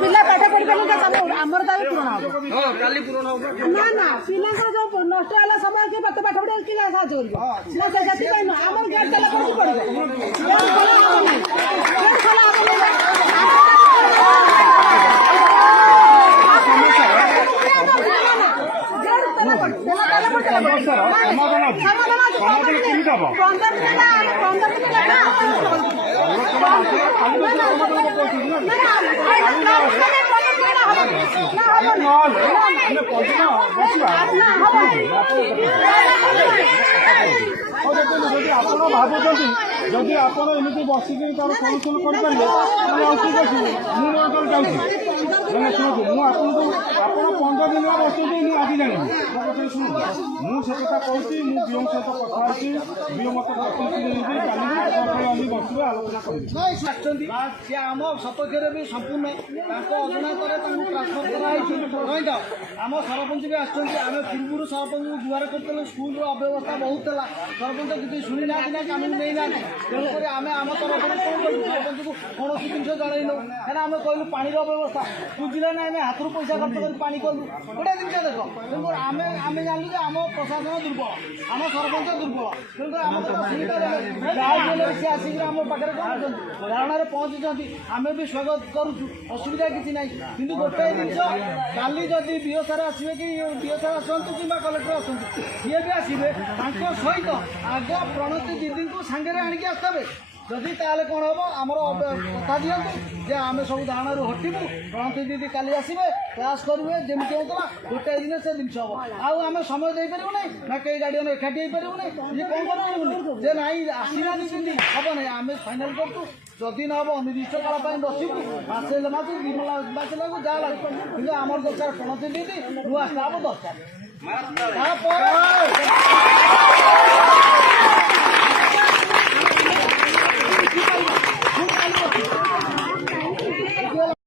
पिला पाठ पढ़ी आमर दाबी पूरण हम ना ना पिला जो नष्ट है समय के पाठ पढ़े कि साहय आमर गेट ताला पड़ी जदि आप एमती बसिक तार सल्यूसन करेंगे ठीक अच्छे मुझे मैंने शुणु मुझे 15 दिन बस आज जानी शुणु मुझे कथा कहूँ बीओ सहित कथा बीओ मत बसवे आलोचना कर आम सपक्ष भी संपूर्ण अज्ञात ट्रांसफर कराई आम सरपंच भी आम पूर्व सरपंच को गुहार करते स्कूल अव्यवस्था बहुत है सरपंच किसी शुणी ना कि आम नहीं ना तेणुक आम आम तरफ सरपंच को कौन जिन जनइनु क्या आम कहलु पानी व्यवस्था बुझे ना आम हाथ पैसा खर्च कर पा कलु गोटे जिन देख तेणुक आम जानलु आम प्रशासन दुर्बल आम सरपंच दुर्बल तेणुक आम सी आसिक आम पाखे कौन धारणा पहुँची आम भी स्वागत करुचु असुविधा किसी ना कि गोटे जिन काली जदि बीओ सार आसवे कि बीओ सार आसतु कि कलेक्टर आसतु सी भी आसवे सहित आग प्रणति दीदी को सांगे आणिक आसते जदि ताले कौन हम आमर कथा दिंतु जे आम सब धारणा हटबू प्रणति दीदी काली आसवे क्लास करेंगे जमी होता गोटे दिन से जिन हम आम समय दे पारू ना ना कई गार्डियन एकाठी हो पारू ना ये कौन कर जे ना आसना दीदी हम ना आम फाइनाल करूँ जदि न हम अनिर्दिष्ट काल बसबू मसे मास दिमास लगू जहाँ लगे कि आमर दरकार प्रणति दीदी नुआ स्टाफ दरकार